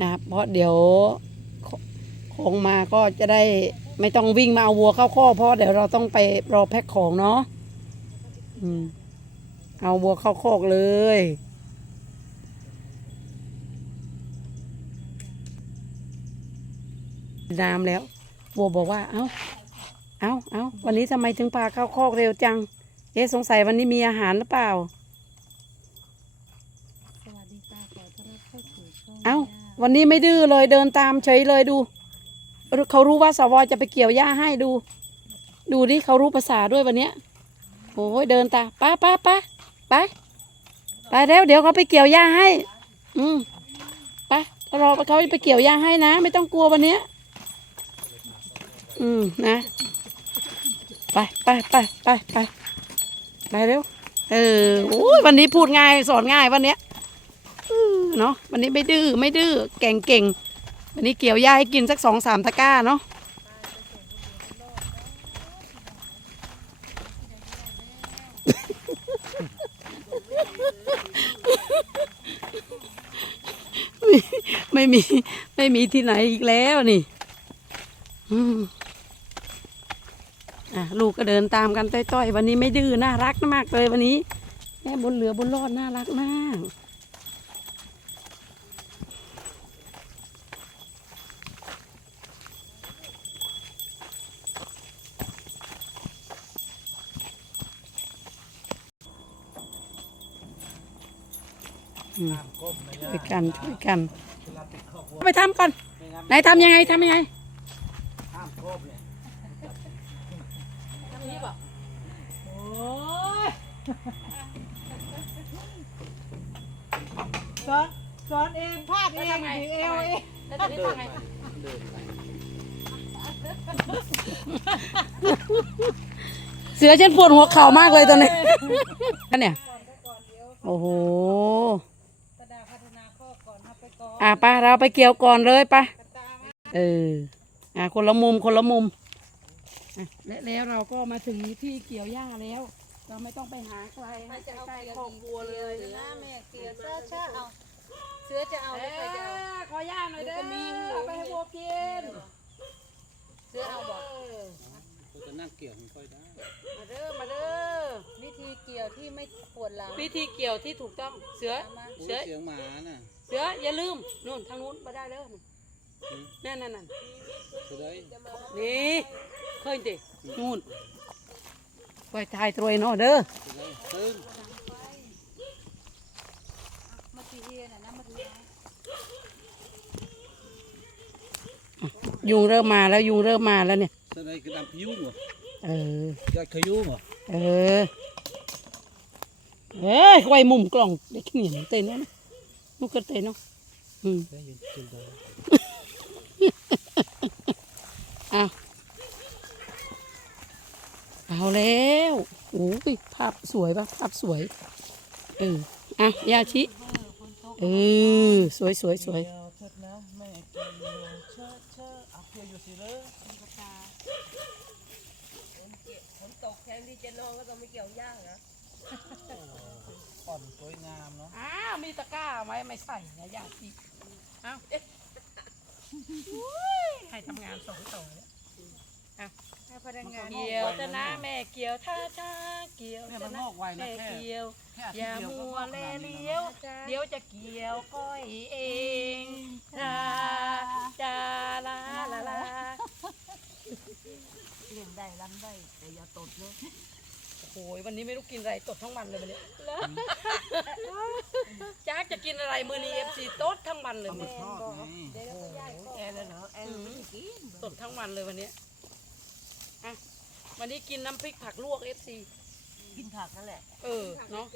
นะครับเพราะเดี๋ยวของมาก็จะได้ไม่ต้องวิ่งมาเอาวัวเข้าข้อกเพราะเดี๋ยวเราต้องไปรอแพ็คของเนาะอืมเอาวัวเข้าคอกเลย น้ำแล้ว วัวบอกว่า เอ้า เอ้า เอ้า วันนี้ทำไมถึงพาเข้าคอกเร็วจัง เอ๊ะสงสัยวันนี้มีอาหารหรือเปล่า ดีค่ะขอต้อนรับเข้าสู่ช่องเอ้า วันนี้ไม่ดื้อเลยเดินตามเฉยเลยดู เขารู้ว่าสวจะไปเกี่ยวหญ้าให้ดู ดูดิเขารู้ภาษาด้วยวันเนี้ยโอ้ยเดินตามไปไปไปไปไปแล้วเดี๋ยวเขาไปเกี่ยวหญ้าให้ อืมไปรอเขาไปเกี่ยวหญ้าให้นะ ไม่ต้องกลัววันเนี้ยอืมนะไปไปไปไปไปไปเร็วเออโอ้ยวันนี้พูดง่ายสอนง่ายวันเนี้ย เนาะวันนี้ไม่ดื้อไม่ดื้อเก่งเก่งวันนี้เกี่ยวหญ้าให้กินสักสองสามตะกร้าเนาะไม่ไม่มีไม่มีที่ไหนอีกแล้วนี่อะลูกก็เดินตามกันต้อยๆ วันนี้ไม่ดื้อน่ารักมากเลยวันนี้แม่บนเหลือบนรอดน่ารักมาก ช่วยกันช่วยกัน ไปทำก่อน ไหนทำยังไงทำยังไงสอนสอนเองพลาดเองแล้วทำไงถือเอวเองแล้วจะได้ทำไงเสือฉันปวดหัวเข่ามากเลยตอนนี้อันเนี่ย โอ้โห กระดาษพัฒนาข้อก่อนเอาไปก่อนอะไปเราไปเกี่ยวก่อนเลยไปกระตามาเออ อะคนละมุมคนละมุมอะและแล้วเราก็มาถึงที่เกี่ยวหญ้าแล้ว เราไม่ต้องไปหาใครให้ใกล้ๆครอบครัวเลยนะแม่เกลียดเสื้อเชื่อเอาเสื้อจะเอาหรือใครจะเอาขอหญ้าหน่อยเด้อเอาไปให้วัวกินเสื้อเอาบอกกูจะนั่งเกี่ยวของค่อยได้ มาเด้อมาเด้อวิธีเกี่ยวที่ไม่ปวดหลังวิธีเกี่ยวที่ถูกต้องเสือเอามาโอ้เสือเสียงหมาน่ะ เสืออย่าลืมนู่นทางนู้นมาได้แล้วนั่นนั่นนั่นจะได้นี่เคยดินู่นไปถ่ายตัวเองเนาะเด้อยุงเริ่มมาแล้วยุงเริ่มมาแล้วเนี่ยจะได้คือดำขยุ่งเหรอเออยอดขยุงเหรอเออเอ้ยไว้มุมกล่องเด็กเหนียนเต้นแล้วนะ กกระเต้นเนาะอืมได้ยินจนได้เอาเอาแล้วโอ้ยภาพสวยปะภาพสวย เออ อะ ยาชิ เออ สวยสวยสวย เกี่ยวเถิดนะแม่เกี่ยวเชอะเชอะเอาเกี่ยวอยู่สิเลย ฝนตกแทนที่จะนอนก็ต้องไม่เกี่ยวย่างนะ อ่อนสวยงามเนาะ อ้าวมีตะกร้าไว้ไม่ใส่นะยาชิ เอ้าให้ทำงานสองต่อเนี่ยให้พนักงานเกี่ยวจะนะแม่เกี่ยวท่าท่าเกี่ยวเนี่ยจะมันนะงอกไวนะแม่แค่เกี่ยว แค่อาอทิตย่าย์เดียวมัก็วงอกแลขนาดนี้เลี้ยวจ้าเดี๋ยวจะเกี่ยวก้อยเองลาจาลาลาลาเลี้ยงได้รับได้แต่อย่าตดเลยโอ้ยวันนี้ไม่รู้กินอะไรตดทั้งวันเลยวันนี้จ้าจะ กินอะไรมือนี้เอฟซีตดทั้งวันเลยเอามื้มาอทอดไงเดี๋ยวก็ย้ายก็แอร์แล้วเหรอแอร์ไม่ได้กินตดทั้งวันเลยวันนี้อะวันนี้กินน้ำพริกผักลวกเอฟซีกินผักนั่นแหละเออเนาะ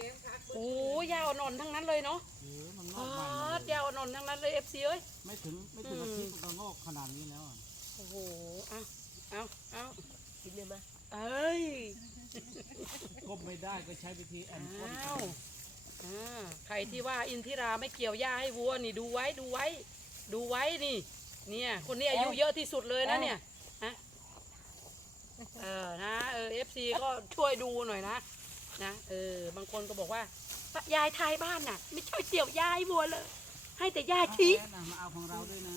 โอ้ยยาวนอนทั้งนั้นเลยเนาะเออมันงพอกไวาดยาวนอนทั้งนั้นเลยเอฟซีเอ้ย ไม่ถึงไม่ถึงอาทิตย์มันก็งอกขนาดนี้แล้วอะโอ้โหเอาเอาเอากินเลยไหมเอ้ยก้มไม่ได้ก็ใช้วิธีแอนก้นอ้าวอ่า ใครที่ว่าอินทิราไม่เกี่ยวหญ้าให้วัวนี่ดูไว้ดูไว้ ดูไว้นี่ เนี่ย คนนี้อายุเยอะที่สุดเลยนะเนี่ยฮะเออนะเออเอฟซีก็ช่วยดูหน่อยนะนะเออบางคนก็บอกว่าป้ายายไทยบ้านน่ะ ไม่ช่วยเกี่ยวหญ้าให้วัวเลย ให้แต่ย่าชีแอนน่ะมาเอาของเราด้วยนะ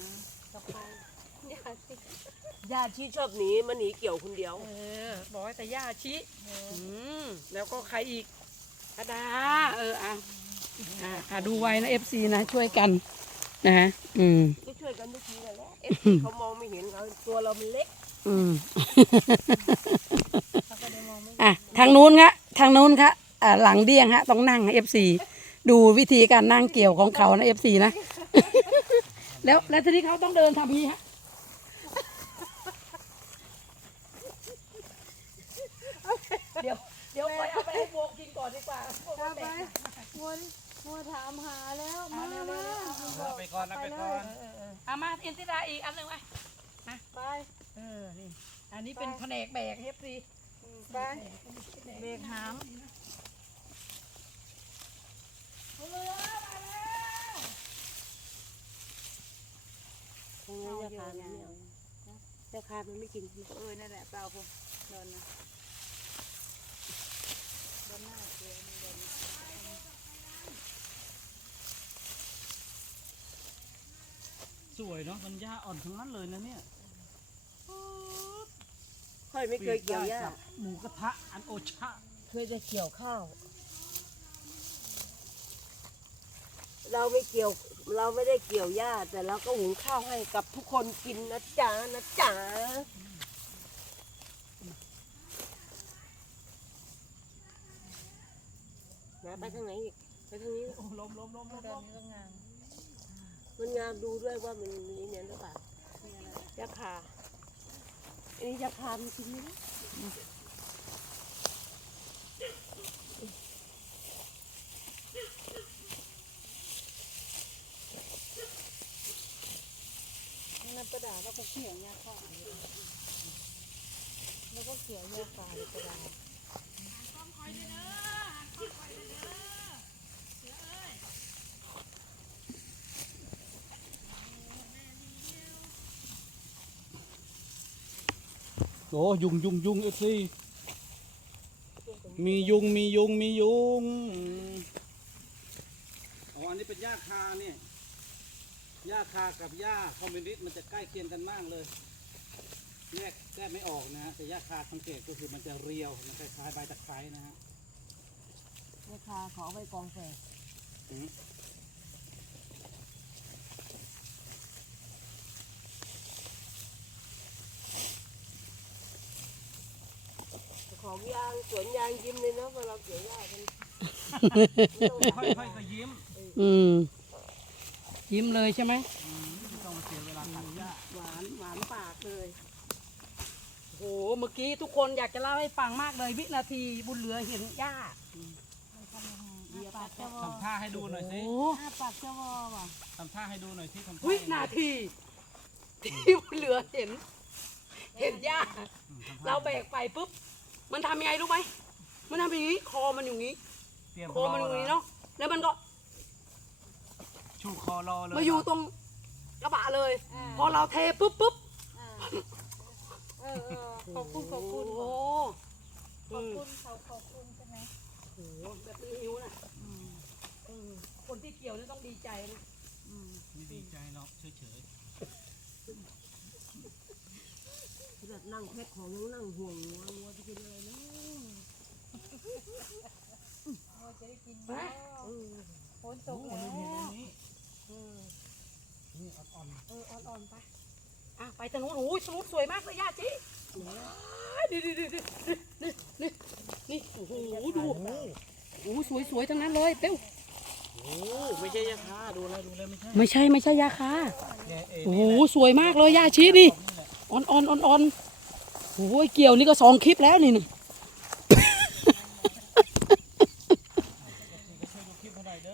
ญาติที่ชอบหนีมันหนีเกี่ยวคนเดียวเออบอกให้แต่ย่าชีอืมแล้วก็ใครอีกกระดา เอออะ อะอะดูไว้นะเอฟซีนะช่วยกันนะฮะอืมก็ช่วยกันทุกทีนั่นแหละเอฟเขามองไม่เห็นเราตัวเรามันเล็กอืมอะทางนู้นคะทางนู้นคะอ่าหลังเดี้ยงฮะต้องนั่งเอฟซีดูวิธีการนั่งเกี่ยวของเขานะเอฟซีนะ แล้วแล้วทีนี้เขาต้องเดินทำอย่างนี้ฮะเดี๋ยวเดี๋ยวไปเอาไปให้โบกกินก่อนดีกว่าโบกถ้าแตไปกมัวมัวถามหาแล้วเอามาเร็วมาเอาไปก่อนเอาไปก่อนเอามาอินทิราอีกอันหนึ่งไปไปเออนี่อันนี้เป็นแผนกแบกเอฟซีไปเบรกหามตรงนี้ยาคาไม่เอายาคามันไม่กินเออนั่นแหละเปล่าผมโดนนะ โดนหน้าเกลือโดนสวยเนาะมันหญ้าอ่อนทั้งนั้นเลยนะเนี่ยค่อยไม่เคยเกี่ยวหญ้ากับหมูกระทะอันโอชะ เคยจะเกี่ยวข้าว เราไม่เกี่ยว เราไม่ได้เกี่ยวหญ้าแต่เราก็หุงข้าวให้กับทุกคนกินนะจ๊ะนะจ๊ะ นะไปทางไหนอีกไปทางนี้ โอ้ล้มล้มล้มล้มโดล้นมนี้ก็งามมันงามดูด้วยว่ามันมีเนี่ยหรือเปล่ามีอะไรยาคาอันนี้ยาคามันกินไหมนะนั่นประดาแล้วก็เขี่ยวยาข้าวแล้วก็เขี่ยวยาปลาประดา โอ้ยุงยุงยุงเอฟซีมียุงมียุงมียุงอ๋ออันนี้เป็นหญ้าคาเนี่ยหญ้าคากับหญ้าคอมมิวนิสต์มันจะใกล้เคียงกันมากเลยแยกแยกไม่ออกนะฮะแต่หญ้าคาสังเกตก็คือมันจะเรียวมันคล้ายๆใบตะไคร้นะฮะ ยาคาขอไว้กองแฝกอืมของยางสวนยางยิ้มเลยเนาะเวลาเราเกี่ยวหญ้ากันค่อยๆก็ยิ้มอืมยิ้มเลยใช่ไหมอืมไม่ต้องมาเสียเวลาตัดหญ้าหวานหวานปากเลยโหเมื่อกี้ทุกคนอยากจะเล่าให้ฟังมากเลยวินาทีบุญเหลือเห็นย่าเดีย ปากเจ้าวอทำท่าให้ดูหน่อยสิโอ้อ้าปากเจ้าวอว่ะทำท่าให้ดูหน่อยสิทำท่าวิให้ดูนาที ที่บุญเหลือเห็น เห็นย่าอืมทำท่เราแบกไปปุ๊บ มันทำยังไงรู้ไหมมันทำอย่างนี้ คอมันอยู่อย่างนี้ เตรียมคอมันอยู่อย่างนี้เนาะ แล้วมันก็ชูคอรอเลยมาอยู่ตรงกระบะเลยพอเราเทปุ๊บปุ๊บอ่าเออเออขอบคุณขอบคุณโอ้ขอบคุณเขาขอบคุณใช่ไหมโหแบบนี้หิวนะเออ คนที่เกี่ยวนี่ต้องดีใจนะไม่ดีใจหรอกเฉยแบบนั่งแพ็คของนั่งห่วงงัวงัวจะกินอะไรนะเราจะได้กินไปเออฝนๆตโอ้กโหแล้วนี่นี่นี่อ่อนเอออ่อนๆไปอะไปทางนู้นโอ้ยทางนู้นสวยมากเลยย่าจีนี่นี่นี่นี่นี่นี่นี่โอ้โหดูโอ้โหสวยสวยๆทั้งนั้นเลยเป้วๆ โอ้ไม่ใช่ยาคาดูแลดูแลไม่ใช่ไม่ใช่ไม่ใช่ยาคาแกเอโอ้นี่โหแหละสวยมากเลยย่าชี้นี่อ่อนอ่อนอ่อนอ่อนโอ้ยเกี่ยวนี่ก็สองคลิปแล้วนี่นี่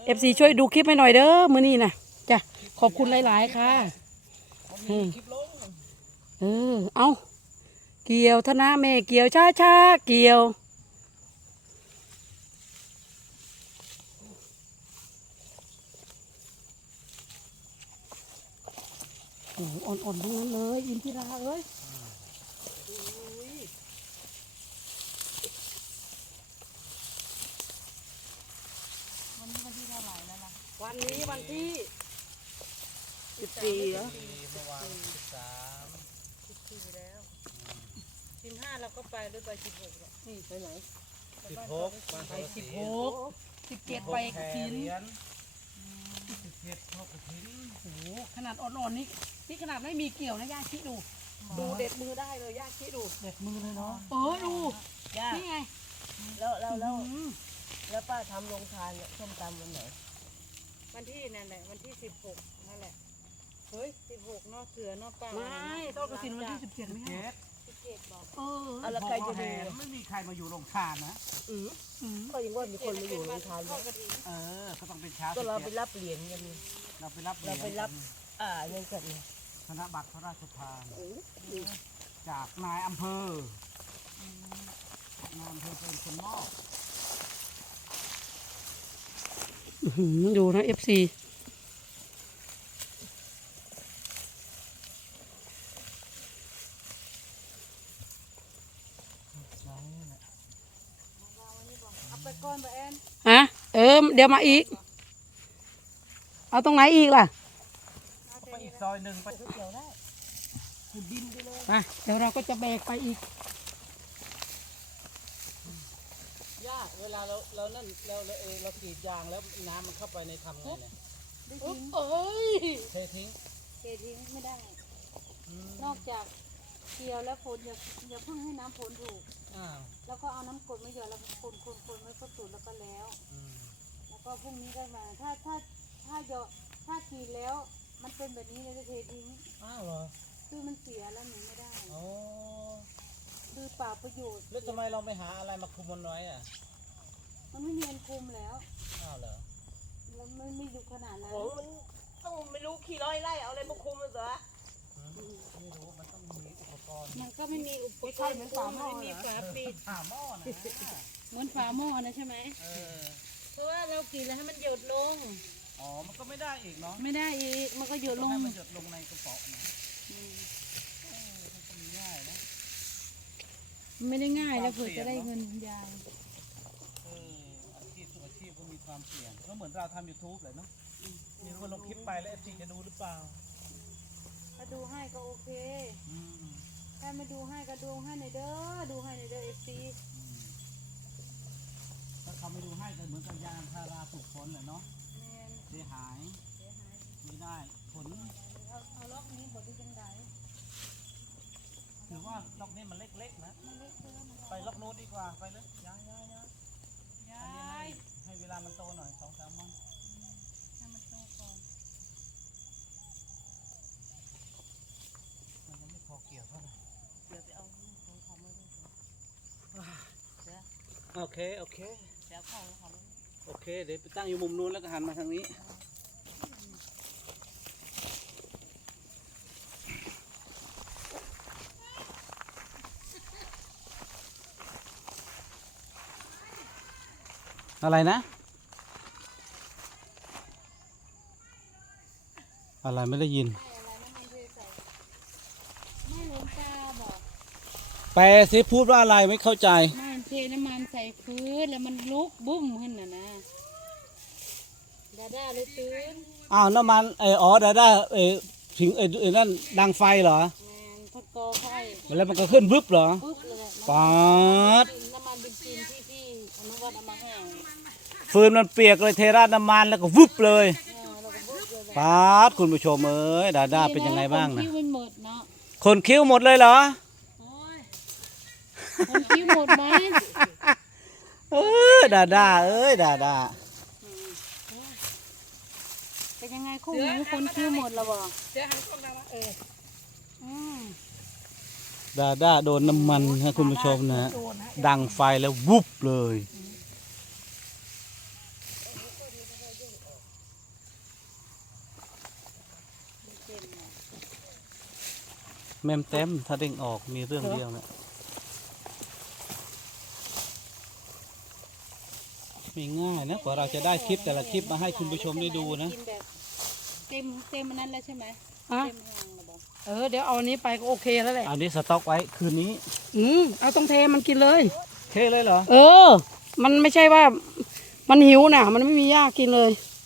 เอฟซีช่วยดูคลิปให้หน่อยเด้อมื้อนี้นะจ้ะขอบคุณหลาย ๆ ค่ะอืมคลิปลงเออเอาเกี่ยวธนาแม่เกี่ยวช้าช้าๆเกี่ยว โอ้โหอ่อนๆทั้งนั้นเลยอินทิราเอ้ยวันนี้วันที่เท่าไหร่แล้วล่ะวันนี้วันที่สี่เหรอเมื่อวานสิบสามสิบสี่แล้วสิบห้าเราก็ไปหรือไปสิบหกหรอนี่ไปไหนสิบหกวันไปเสาร์สิบสี่หกสิบเจ็ดไปกระถินเหรียญสิบเจ็ดทอดกระถินโอ้โหขนาดอ่อนๆนี่ นี่ขนาดไม่มีเกี่ยวนะย่าคิดดู ดูเด็ดมือได้เลยย่าคิดดู เด็ดมือเลยเนาะเออดูย่านี่ไง แล้วแล้วแล้วอืมแล้วป้าทำโรงทานเนี่ยส้มตำวันไหน วันที่นั่นแหละวันที่สิบหกนั่นแหละ เฮ้ยสิบหกเนาะเสือเนาะป้าไม่ต้นกระถินวันที่สิบเจ็ดไม่ใช่เจ็ดสิบเจ็ดบอกเออเอาละใครจะดูพอแห่ไม่มีใครมาอยู่โรงทานนะอืออืมก็ยังว่ามีคนมาอยู่โรงทานทอดกระถิ่นเออ ก็ต้องเป็นเช้าก็เราไปสิบจ็ดรับเหรียญกันเราไปรับหยญเราไปรับ อ่าเงินกันเนี่ย ธนบัตรพระราชทานโอ้ยจากนายอำเภออนายอำเภอเป็นคนมอบอื้อหือดูนะเอฟซีเอาไปก้อนไปแอนฮะ เออ เดี๋ยวมาอีก เอาตรงไหนอีกล่ะ ซอยหนึ่งไปเกี่ยวได้ขุดดินไปเลยไปเดี๋ยวเราก็จะแบกไปอีกยากเวลาเราเรานั่นเราเราเองเรากรีดยางแล้วน้ำมันเข้าไปในทำไงเนี่ยได้ทิ้งเอ้ยเททิ้งเททิ้งไม่ได้อืมนอกจากเกี่ยวแล้วฝนอย่าอย่าเพิ่งให้น้ำฝนถูกอ้าวแล้วก็เอาน้ำกรดมาหยอดแล้วคนคนคนไว้ก็สุดแล้วก็แล้ว อืมแล้วก็พรุ่งนี้ก็มา ถ้าถ้าถ้าหยอดถ้าขีดแล้ว มันเป็นแบบนี้เลยจะเททิ้งอ้าวเหรอคือมันเสียแล้วหนูไม่ได้ อ๋อคือเปล่าประโยชน์แล้วทำไมเราไม่หาอะไรมาคุมมันไว้อะมันไม่มีอันคุมแล้วอ้าวเหรอมันไม่ไม่ดูขนาดนั้นของมันต้องไม่รู้ขี่ร้อยไร่เอาอะไรมาคุมมันเหรออืมไม่รู้มันต้องมีอุปกรณ์มันก็ไม่มีอุปกรณ์มันไม่มีฝาปิดผ่าหม้อนะเหมือนฝาหม้อนะใช่ไหมเออเพราะว่าเรากรีดแล้วให้มันหยดลง อ๋อ มันก็ไม่ได้อีกเนาะไม่ได้อีก มันก็หยดลต้องงให้มันหยดลงในกระป๋องนะอืมเออมันก็มีง่ายนะ ไม่ได้ง่ายแล้วเผื่อจะได้เงินยาย เอออาชีพทุกอาชีพก็มีความเสี่ยง ก็เหมือนเราทำยูทูบเลยเนาะมีคนลงคลิปไปแล้วเอฟซีจะดูหรือเปล่า ถ้าดูให้ก็โอเค อืมถ้าไม่ดูให้ก็ดูให้หน่อยเด้อ ดูให้หน่อยเด้อเอฟซีอืมถ้าเขาไม่ดูให้ก็เหมือนกับยางพาราถูกฝนแหละเนาะแมน เสียหายเสียหายไม่ได้ผลเอาเอาล็อกนี้บดดูจังไดถือว่าล็อกนี้มันเล็กๆนะ มันเล็กเกินมันไปล็อกโน้ตดีกว่าไปเลยย้ายย้ายย้ายยอันนี้าให้ยให้เวลามันโตหน่อยสองสามวันให้มันโตก่อน มันยังไม่พอเกี่ยวเท่าไหร่เดี๋ยวไปเอาของเขามาด้วยก่อนโอเค โอเค เดี๋ยวของเขามา โอเค เดี๋ยวไปตั้งอยู่มุมนู้นแล้วก็หันมาทางนี้ อะไรนะ อะไรไม่ได้ยินให้อะไรน้ำมันเทใส่ไม่หลวงตาบอกแปลสิพูดว่าอะไรไม่เข้าใจ ไม่ เทน้ำมันใส่พื้นแล้วมันลุกบุ้มขึ้นน่ะนะดาด้าเลยตื่นอ้าวน้ำมันเอออ๋อดาด้าเออถึงเออเออนั่นดังไฟเหรอแมนทดกอไฟแล้วมันก็ขึ้นบึ๊บเหรอปุ๊บเลยปาดน้ำมันเบนซินที่พี่อนุวัฒน์เอามาให้ฟืนมันเปียกเลยเทราดน้ำมันแล้วก็วึบเลยเออเราก็ปุ๊บเลยแบบปาดคุณผู้ชมเอ้ยดาด้าเป็นยังไงบ้างนะคิ้วมันหมดเนาะ คนคิ้วหมดเลยเหรอโอ้ย คนคิ้วหมดไหมเออดาด้าเอ้ยดาด้าเป็นยังไงคู่หูคนคิ้วหมดแล้วบ่เดี๋ยวหันกล้องมาเอออืมดาด้าโดนน้ำมันนะคุณผู้ชมนะโดนฮะดังไฟแล้ววุบเลย เต็มเลย แม่มเต็มถ้าเด้งออกมีเรื่องเดียวนะ ไม่ง่ายนะกว่าเราจะได้คลิปแต่ละคลิปมาให้คุณผู้ชมได้ดูนะ กิแบบเต็มเต็มอันนั้นแล้วใช่ไหมอะเต็มหางแล้วบ่เออเดี๋ยวเอาอันนี้ไปก็โอเคแล้วแหละ อันนี้สต็อกไว้คืนนี้อืมเอาต้องเทมันกินเลย เทเลยเหรอ เออ มันไม่ใช่ว่า มันหิวน่ะมันไม่มีหญ้ากินเลยอ